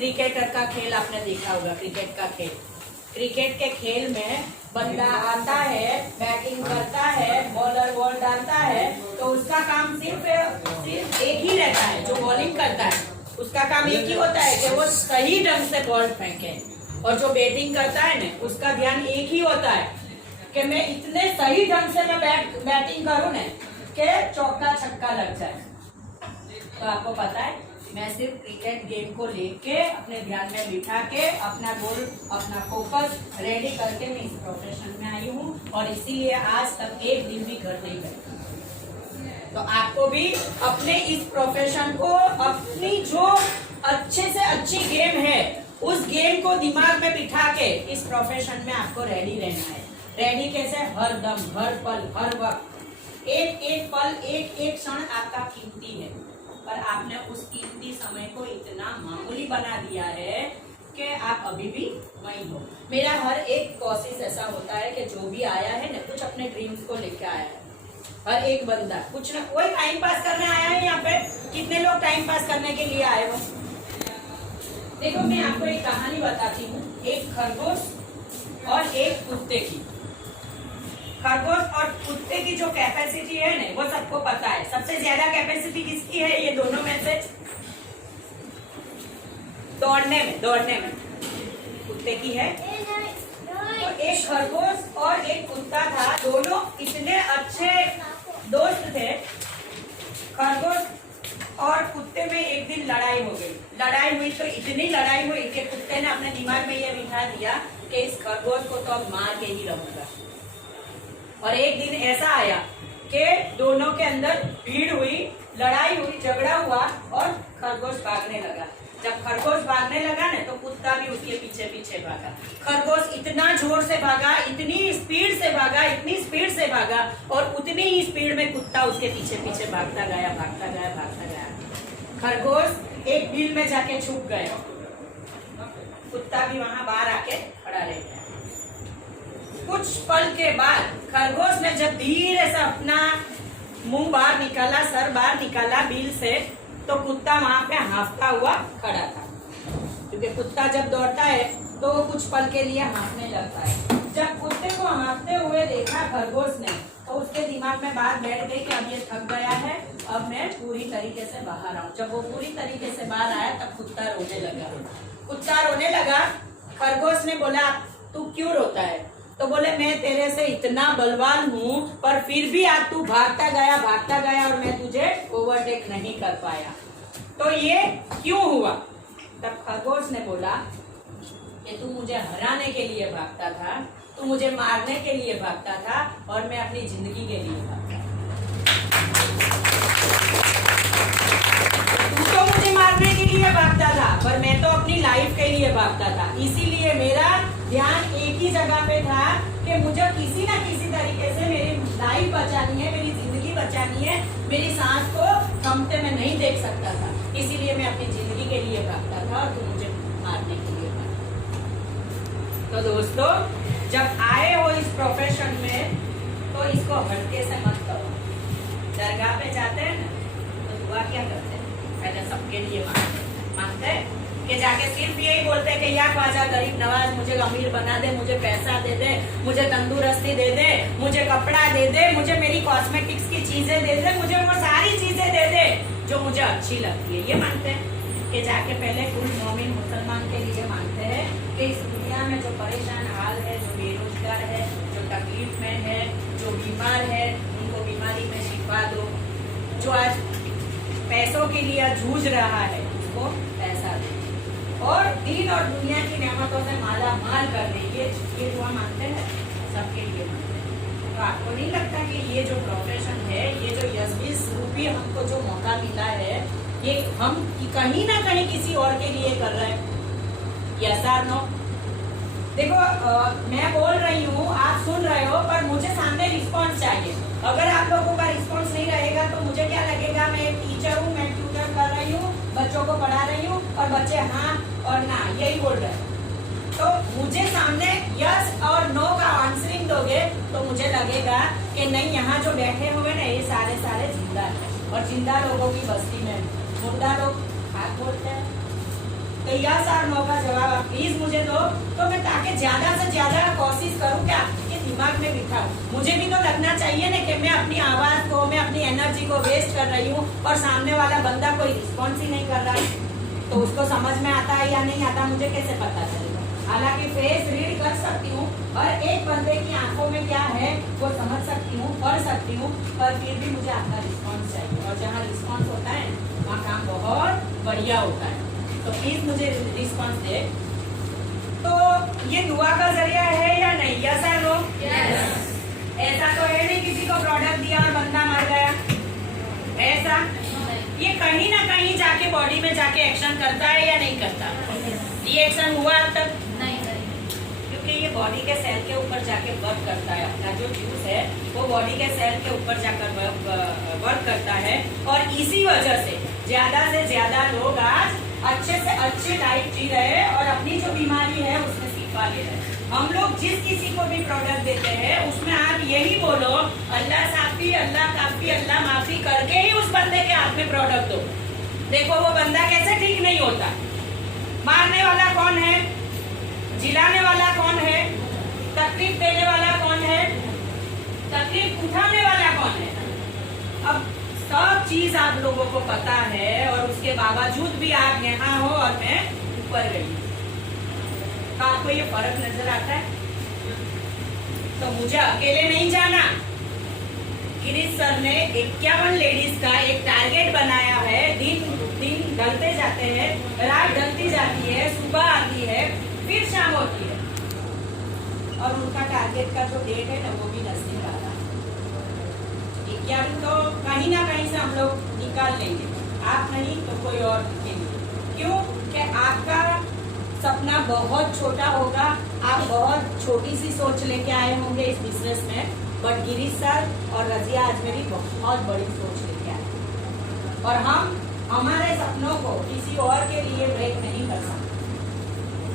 Cricketer का खेल आपने देखा होगा, क्रिकेट का खेल। क्रिकेट के खेल में बंदा आता है, बैटिंग करता है, बॉलर बॉल डालता है, तो उसका काम सिर्फ एक ही रहता है। जो बॉलिंग करता है उसका काम एक ही होता है कि वो सही ढंग से बॉल फेंके, और जो बैटिंग करता है ना उसका ध्यान एक ही होता है कि मैं इतने सही ढंग से मैं बैटिंग करूं ना कि चौका छक्का लग जाए। तो आपको पता है मैं सिर्फ क्रिकेट गेम को लेके अपने ध्यान में बिठा के अपना गोल, अपना फोकस रेडी करके मैं इस प्रोफेशन में आई हूँ, और इसीलिए आज तक एक दिन भी घर नहीं गई। तो आपको भी अपने इस प्रोफेशन को, अपनी जो अच्छे से अच्छी गेम है उस गेम को दिमाग में बिठा के इस प्रोफेशन में आपको रेडी रहना है। रेडी कैसे? हर दम, हर पल, हर वक्त, एक एक पल, एक एक क्षण आपका कीमती है, पर आपने उस कीमती समय को इतना मामूली बना दिया है कि आप अभी भी वहीं हो। मेरा हर एक कोशिश ऐसा होता है कि जो भी आया है ना कुछ अपने ड्रीम्स को लेके आया है। हर एक बंदा कुछ ना कोई टाइम पास करने आया है यहाँ पे। कितने लोग टाइम पास करने के लिए आए हो? देखो मैं आपको एक कहानी बताती हूँ, एक खरगोश और एक कुत्ते की। खरगोश और कुत्ते की जो कैपेसिटी है ना वो सबको पता है। सबसे ज्यादा कैपेसिटी किसकी है ये दोनों में से? दौड़ने में कुत्ते की है। तो एक खरगोश और एक कुत्ता था, दोनों इतने अच्छे दोस्त थे। खरगोश और कुत्ते में एक दिन लड़ाई हो गई। लड़ाई हुई तो इतनी लड़ाई हुई कि कुत्ते ने अपने दिमाग में ये बिठा दिया कि इस खरगोश को तो अब मार के ही रहूंगा। और एक दिन ऐसा आया कि दोनों के अंदर भीड़ हुई, लड़ाई हुई, झगड़ा हुआ और खरगोश भागने लगा। जब खरगोश भागने लगा ना तो कुत्ता भी उसके पीछे पीछे भागा। खरगोश इतना जोर से भागा, इतनी स्पीड से भागा, इतनी स्पीड से भागा, और उतनी ही स्पीड में कुत्ता उसके पीछे पीछे भागता गया, भागता गया, भागता गया। खरगोश एक बिल में जाके छुप गया, कुत्ता भी वहां बाहर आके खड़ा रह गया। कुछ पल के बाद खरगोश ने जब धीरे से अपना मुंह बाहर निकाला, सर बाहर निकाला बिल से, तो कुत्ता वहां पे हाँफता हुआ खड़ा था। क्योंकि कुत्ता जब दौड़ता है तो वो कुछ पल के लिए हाँफने लगता है। जब कुत्ते को हाँफते हुए देखा खरगोश ने तो उसके दिमाग में बात बैठ गई कि अब ये थक गया है, अब मैं पूरी तरीके से बाहर आऊं। जब वो पूरी तरीके से बाहर आया तब कुत्ता रोने लगा। कुत्ता रोने लगा। खरगोश ने बोला तू क्यों रोता है? तो बोले मैं तेरे से इतना बलवान हूँ पर फिर भी आज तू भागता गया और मैं तुझे ओवरटेक नहीं कर पाया, तो ये क्यों हुआ? तब खरगोश ने बोला कि तू मुझे हराने के लिए भागता था, तू मुझे मारने के लिए भागता था, और मैं अपनी जिंदगी के लिए भागता था। तू तो मुझे मारने के लिए भागता था पर मैं तो अपनी लाइफ के लिए भागता था। इसीलिए मेरा ध्यान एक ही जगह पे था कि मुझे किसी ना किसी तरीके से मेरी लाइफ बचानी है, मेरी जिंदगी बचानी है। मेरी सांस को थमते मैं नहीं देख सकता था, इसीलिए मैं अपनी जिंदगी के लिए भागता था और तू मुझे मारने के लिए भागता। तो दोस्तों जब आए हो इस प्रोफेशन में तो इसको हल्के से मत करो। दरगाह पे जाते हैं ना तो दुआ क्या करते हैं? पहले सबके लिए मांगते हैं कि जाके सिर्फ यही बोलते हैं कि या ख्वाजा गरीब नवाज मुझे अमीर बना दे, मुझे पैसा दे दे, मुझे तंदुरुस्ती दे दे, मुझे कपड़ा दे दे, मुझे मेरी कॉस्मेटिक्स की चीजें दे दे, मुझे वो सारी चीजें दे दे जो मुझे अच्छी लगती है। ये मांगते हैं कि जाके पहले कुल मोमिन मुसलमान के लिए मांगते हैं कि इस दुनिया में जो परेशान हाल है, जो बेरोजगार है, जो तकलीफ में है, जो बीमार है, उनको बीमारी में शिफा दो। जो आज पैसों के लिए जूझ रहा है उसको पैसा दे, और दीन और दुनिया की नेमतों से माला माल कर दे। ये दुआ मानते हैं, सबके लिए मानते हैं। तो आपको नहीं लगता कि ये जो प्रोफेशन है, ये जो यशबीस रूपी हमको जो मौका मिला है, ये हम कहीं ना कहीं किसी और के लिए कर रहे हैं? यस और नो? देखो मैं बोल रही हूँ, आप सुन रहे हो, पर मुझे सामने रिस्पॉन्स चाहिए। अगर आप लोगों का रिस्पॉन्स नहीं रहेगा तो मुझे क्या लगेगा? मैं एक टीचर हूँ, मैं ट्यूटर कर रही हूँ, बच्चों को पढ़ा रही हूँ और बच्चे हाँ और ना यही बोल रहे हैं। तो मुझे सामने यस और नो का आंसरिंग दोगे तो मुझे लगेगा कि नहीं, यहाँ जो बैठे हुए ना ये सारे जिंदा है, और जिंदा लोगों की बस्ती में मुर्दा लोग हाथ बोलते हैं। तो यस और नो का जवाब आप प्लीज मुझे दो, तो मैं ताकि ज्यादा से ज्यादा कोशिश करूं कि आपके दिमाग में बिठाऊं। मुझे भी तो लगना चाहिए ना कि मैं अपनी आवाज को, मैं अपनी एनर्जी को वेस्ट कर रही हूँ और सामने वाला बंदा कोई रिस्पॉन्स ही नहीं कर रहा, तो उसको समझ में आता है या नहीं आता मुझे कैसे पता चलेगा। हालांकि फेस रीड कर सकती हूँ और एक बंदे की आंखों में क्या है वो समझ सकती हूँ, पढ़ सकती हूँ, पर फिर भी मुझे आपका रिस्पॉन्स चाहिए, और जहाँ रिस्पॉन्स होता है वहाँ काम बहुत बढ़िया होता है। तो प्लीज मुझे रिस्पॉन्स दे। तो ये दुआ का जरिया है या नहीं, यस या नो? ऐसा तो है नहीं किसी को प्रोडक्ट दिया और बंदा मर गया, ऐसा ये कहीं ना कहीं जाके बॉडी में जाके एक्शन करता है या नहीं करता? रिएक्शन हुआ अब तक नहीं, क्योंकि ये बॉडी के सेल के ऊपर जाके वर्क करता है। अपना जो जूस है वो बॉडी के सेल के ऊपर जाकर वर्क करता है, और इसी वजह से ज्यादा लोग आज अच्छे से अच्छे लाइफ जी रहे हैं और अपनी जो बीमारी है उसमें शिफा ले रहे हैं। हम लोग जिस किसी को भी प्रोडक्ट देते हैं उसमें आप यही बोलो अल्लाह साफी, अल्लाह काफी, अल्लाह माफी करके ही उस बंदे के हाथ में प्रोडक्ट दो। देखो वो बंदा कैसे ठीक नहीं होता। मारने वाला कौन है, जिलाने वाला कौन है, तकलीफ देने वाला कौन है, तकलीफ उठाने वाला कौन है। अब सब चीज आप लोगों को पता है और उसके बावजूद भी आप यहाँ हो और मैं ऊपर गई, तो आपको ये फर्क नजर आता है। तो मुझे अकेले नहीं जाना। गिरीश सर ने 51 लेडीज का एक टारगेट बनाया है। दिन ढलते जाते हैं, रात ढलती जाती है, सुबह आती है, फिर शाम होती है, और उनका टारगेट का जो डेट है ना वो भी नजदीक आ रहा है। 51 तो कहीं ना कहीं से हम लोग निकाल लेंगे, आप नहीं तो कोई और निकालेंगे। क्यों कि आपका सपना बहुत छोटा होगा, आप बहुत छोटी सी सोच लेके आए होंगे इस बिजनेस में, बट गिरीश सर और रजिया अजमेरी बहुत बड़ी सोच लेके आए, और हम हमारे सपनों को किसी और के लिए ब्रेक नहीं कर सकते।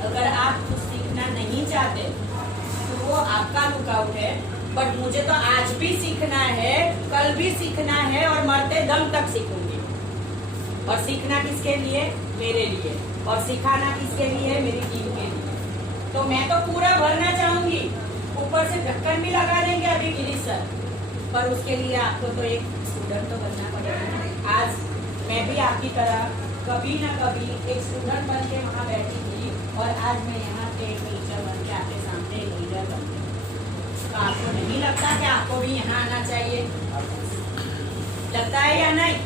अगर आप कुछ सीखना नहीं चाहते तो वो आपका लुकआउट है, बट मुझे तो आज भी सीखना है, कल भी सीखना है, और मरते दम तक सीखूंगी। और सीखना किसके लिए? मेरे लिए। और सिखाना किसके लिए? मेरी टीम के लिए। तो मैं तो पूरा भरना चाहूंगी, ऊपर से ढक्कन भी लगा देंगे अभी गिरीश सर, पर उसके लिए आपको तो एक स्टूडेंट तो बनना पड़ेगा। आज मैं भी आपकी तरह कभी ना कभी एक स्टूडेंट बन के वहाँ बैठी थी, और आज मैं यहाँ पे एक टीचर बन के आपके सामने एक लीडर बन गई। तो आपको नहीं लगता कि आपको भी यहाँ आना चाहिए? लगता है या नहीं?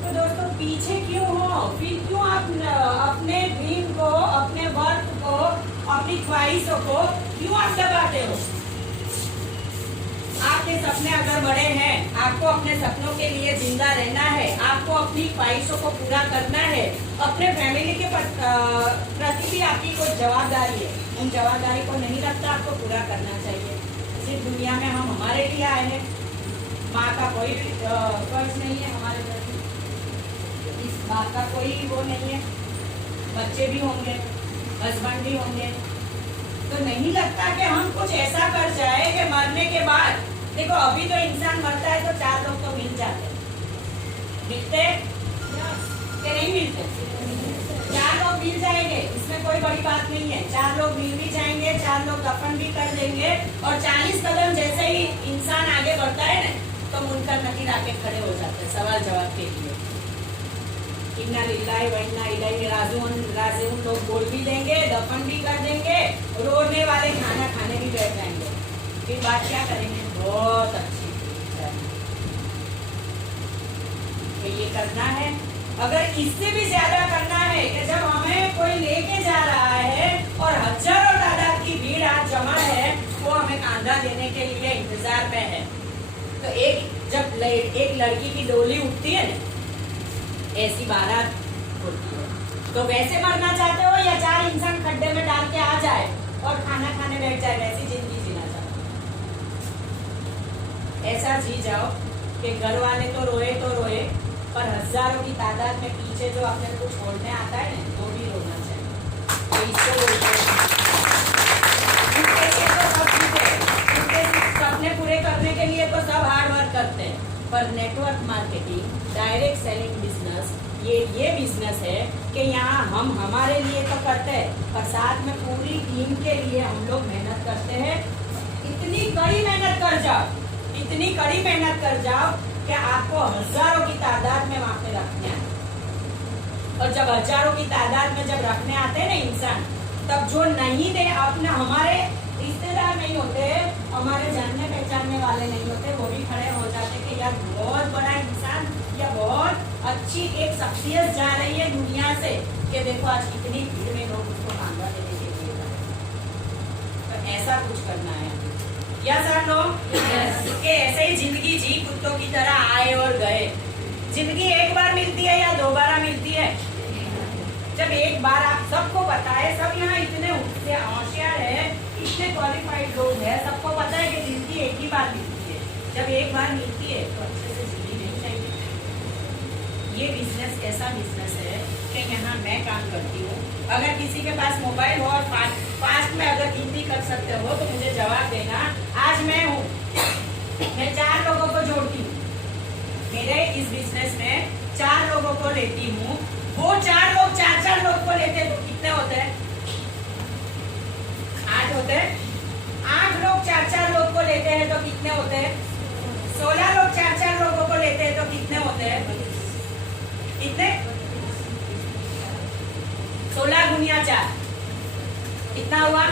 तो दोस्तों पीछे क्यों हो? फिर क्यों आप अपने ड्रीम को, अपने वर्क को, अपनी ख्वाहिशों को क्यों आप दबाते हो? आपके सपने अगर बड़े हैं, आपको अपने सपनों के लिए जिंदा रहना है, आपको अपनी ख्वाहिशों को पूरा करना है, अपने फैमिली के प्रति भी आपकी कोई जवाबदारी है, उन जवाबदारी को नहीं लगता आपको पूरा करना चाहिए। सिर्फ दुनिया में हम हमारे लिए आए हैं, माँ का कोई फर्ज नहीं है हमारे प्रति, इस बात का कोई वो नहीं है, बच्चे भी होंगे, हस्बैंड भी होंगे, तो नहीं लगता कि हम कुछ ऐसा कर जाए कि मरने के बाद, देखो अभी तो इंसान मरता है तो 4 लोग तो मिल जाते हैं, मिलते कि नहीं मिलते? 4 लोग मिल जाएंगे, इसमें कोई बड़ी बात नहीं है। 4 लोग मिल भी जाएंगे, 4 लोग दफन भी कर देंगे, और 40 कदम जैसे ही इंसान आगे बढ़ता है ना तो मुनकर नकीर आके खड़े हो जाते हैं सवाल जवाब के लिए। इन्ना लिल्लाहि व इन्ना इलैहि राजिऊन लोग बोल भी देंगे, दफन भी कर देंगे, रोने वाले खाना खाने भी बैठ जाएंगे, फिर बात क्या करेंगे? बहुत अच्छी तो ये करना है। अगर इससे भी ज्यादा करना है कि जब हमें कोई लेके जा रहा है और हजारों तादाद की भीड़ आज जमा है, वो हमें कांधा देने के लिए इंतजार में है, तो जब एक लड़की की डोली उठती है ना, ऐसी बारात होती है, तो वैसे मरना चाहते हो या 4 इंसान खड्डे में डाल के आ जाए और खाना खाने बैठ जाए, वैसी जिंदगी जीना चाहते हो? ऐसा जी जाओ कि घर वाले तो रोए, पर हजारों की तादाद में पीछे जो अपने को छोड़ने आता है ना, वो भी रोना चाहिए। तो इसको बोलते हैं सपने पूरे करने के लिए तो सब हार्ड वर्क करते हैं, पर network marketing, direct selling business, ये बिजनेस है कि यहाँ हम हमारे लिए तो करते हैं पर साथ में पूरी टीम के लिए हम लोग मेहनत करते हैं। इतनी कड़ी मेहनत कर जाओ, इतनी कड़ी मेहनत कर जाओ कि आपको हजारों की तादाद में वहां पे रखने आए। और जब हजारों की तादाद में जब रखने आते हैं ना इंसान, तब जो नहीं दे अपने हमारे रिश्तेदार नहीं होते, हमारे जानने पहचानने वाले नहीं होते, वो भी खड़े हो जाते कि यार बहुत बड़ा इंसान या बहुत अच्छी एक शख्सियत जा रही है दुनिया से कि देखो आज कितनी भीड़ में लोग उसको मांगा देने के लिए। तो ऐसा कुछ करना है या सर लोग कि ऐसे ही जिंदगी जी कुत्तों की तरह आए और गए। जिंदगी एक बार मिलती है या दोबारा मिलती है? जब एक बार आप सबको पता है, सब यहाँ इतने होशियार है, इतने क्वालिफाइड लोग हैं, सबको पता है कि जिंदगी एक ही बार मिलती है। जब एक बार मिलती है तो अच्छे से जीनी नहीं चाहिए। ये बिजनेस ऐसा बिजनेस है कि यहाँ मैं काम करती हूँ। अगर किसी के पास मोबाइल हो और फास्ट में अगर हिंदी कर सकते हो तो मुझे जवाब देना। आज मैं हूँ, मैं 4 लोगों को जोड़ती हूँ। मेरे इस बिजनेस में 4 लोगों को लेती हूँ। वो 4 लोग 4 लोग को लेते हैं तो कितने होते हैं? 8 होते हैं। 8 लोग 4 लोग को लेते हैं तो कितने होते हैं? 16 लोग 4 लोगों को लेते हैं तो कितने होते हैं? कितने? 16 गुणिया 4 कितना हुआ?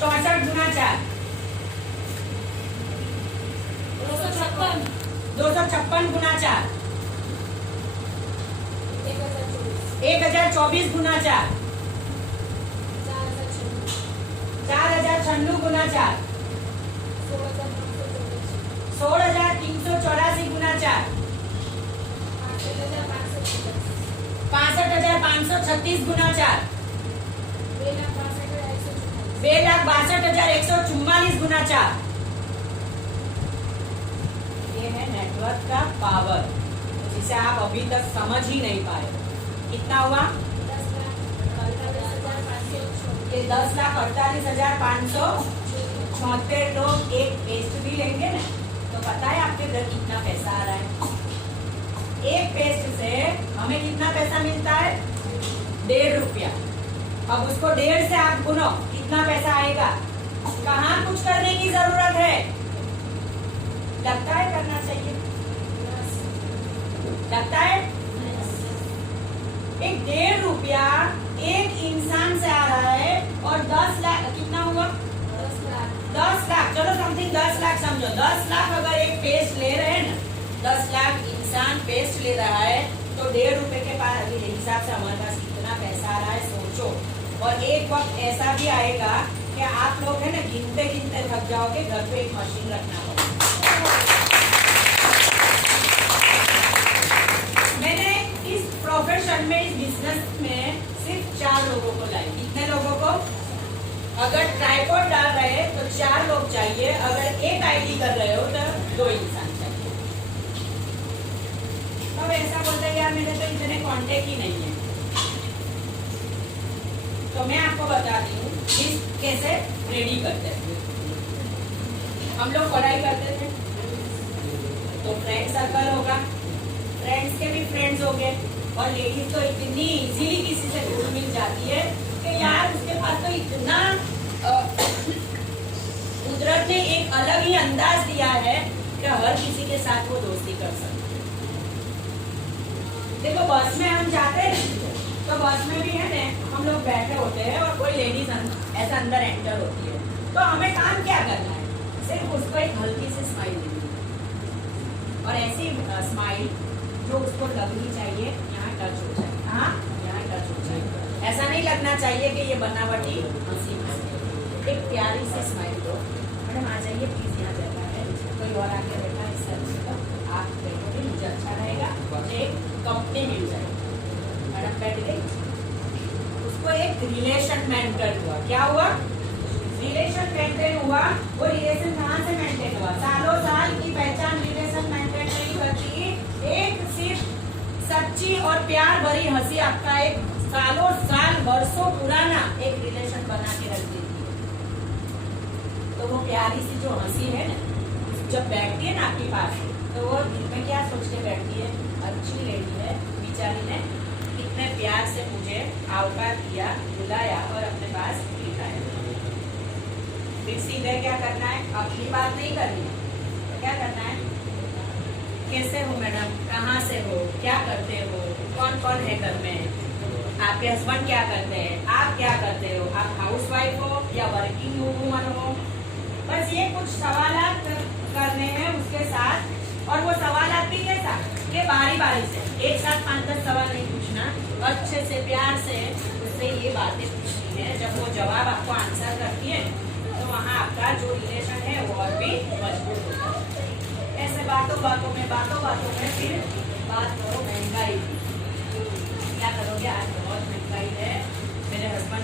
64 गुना 4 256 गुना 4 1024 गुना 4 4096 गुना 4 16,384 गुना 4 65,536 गुना 4 2,62,144 गुना 4। ये है नेटवर्क का पावर जिसे आप अभी तक समझ ही नहीं पाए। कितना हुआ? 10,48,576 लोग एक पेस्ट भी लेंगे ना तो पता है आपके घर कितना पैसा आ रहा है? एक पेस्ट से हमें कितना पैसा मिलता है? 1.5 रुपया। अब उसको 1.5 से आप गुनो, कितना पैसा आएगा? कहाँ कुछ करने की जरूरत है? लगता है करना चाहिए? लगता है? एक 1.5 रुपया एक इंसान से आ रहा है और 10 लाख कितना हुआ? 10 लाख। चलो समथिंग 10 लाख समझो। 10 लाख अगर एक पेस्ट ले रहे हैं ना, 10 लाख इंसान पेस्ट ले रहा है तो 1.5 रुपए के पास हिसाब से हमारे पास कितना पैसा आ रहा है सोचो। और एक वक्त ऐसा भी आएगा कि आप लोग है ना गिनते गिनते थक जाओगे, घर पे एक मशीन रखना होगा। मैंने इस प्रोफेशन में, इस बिजनेस में सिर्फ 4 लोगों को लाई। कितने लोगों को? अगर ट्राइपॉड डाल रहे हैं तो 4 लोग चाहिए। अगर एक आईडी कर रहे हो तो 2 इंसान चाहिए। तब ऐसा बोलते हैं यार मेरे तो इतने कांटेक्ट ही नहीं है। तो मैं आपको बताती हूँ कैसे रेडी करते हैं। हम लोग पढ़ाई करते थे तो फ्रेंड सर्कल होगा, फ्रेंड्स के भी फ्रेंड्स हो गए और लेडीज तो इतनी इजीली किसी से घुल मिल जाती है कि यार उसके पास तो इतना कुदरत ने एक अलग ही अंदाज दिया है कि हर किसी के साथ वो दोस्ती कर सकते हैं। देखो बस में हम जाते हैं तो बस में भी है ना हम लोग बैठे होते हैं और कोई लेडीज ऐसा अंदर एंटर होती है तो हमें काम क्या करना है? सिर्फ उसको एक हल्की सी स्माइल देनी है और ऐसी स्माइल जो उसको लगनी चाहिए यहाँ टच हो जाए। हाँ, यहाँ टच हो जाए। ऐसा नहीं लगना चाहिए कि ये बनावटी हंसी है। एक प्यारी सी स्माइल दो। मैडम आ जाइए प्लीज, यहाँ जगह है, कोई और आके बैठा है, इस तरह आप बैठोगे मुझे अच्छा रहेगा, मुझे एक कंपनी मिल जाएगी। मैडम बैठ गई, उसको एक रिलेशन मेंटेन हुआ। क्या हुआ? रिलेशन मेंटेन हुआ। वो रिलेशन कहाँ से मेंटेन हुआ? सालों साल की पहचान रिलेशन मेंटेन नहीं करती। एक सिर्फ सच्ची और प्यार भरी हंसी आपका एक सालों साल वर्षों पुराना एक रिलेशन बना के रख देती है। तो वो प्यारी सी जो हंसी है ना, जब बैठती है ना आपके पास तो वो दिल में क्या सोच के बैठती है? अच्छी लेडी है, बेचारी ने इतने प्यार से मुझे आवकार किया, बुलाया और अपने पास बिठाया। फिर सीधे क्या करना है, अपनी बात नहीं करनी, तो क्या करना है, कैसे हो मैडम, कहाँ से हो, क्या करते हो, कौन कौन है घर में, आपके हस्बैंड क्या करते हैं, आप क्या करते हो, आप हाउसवाइफ हो या वर्किंग वूमन हो। बस ये कुछ सवालात करने हैं उसके साथ। और वो सवालात भी कैसा कि बारी बारी से, एक साथ 5-10 सवाल नहीं पूछना, अच्छे से प्यार से उससे ये बातें पूछनी है। जब वो जवाब आपको आंसर करती है तो वहाँ आपका जो रिलेशन है वो और भी मजबूत होता है। ऐसे बातों बातों में फिर बात करो महंगाई, क्या करोगे, आज बहुत महंगाई है, मेरे हस्बैंड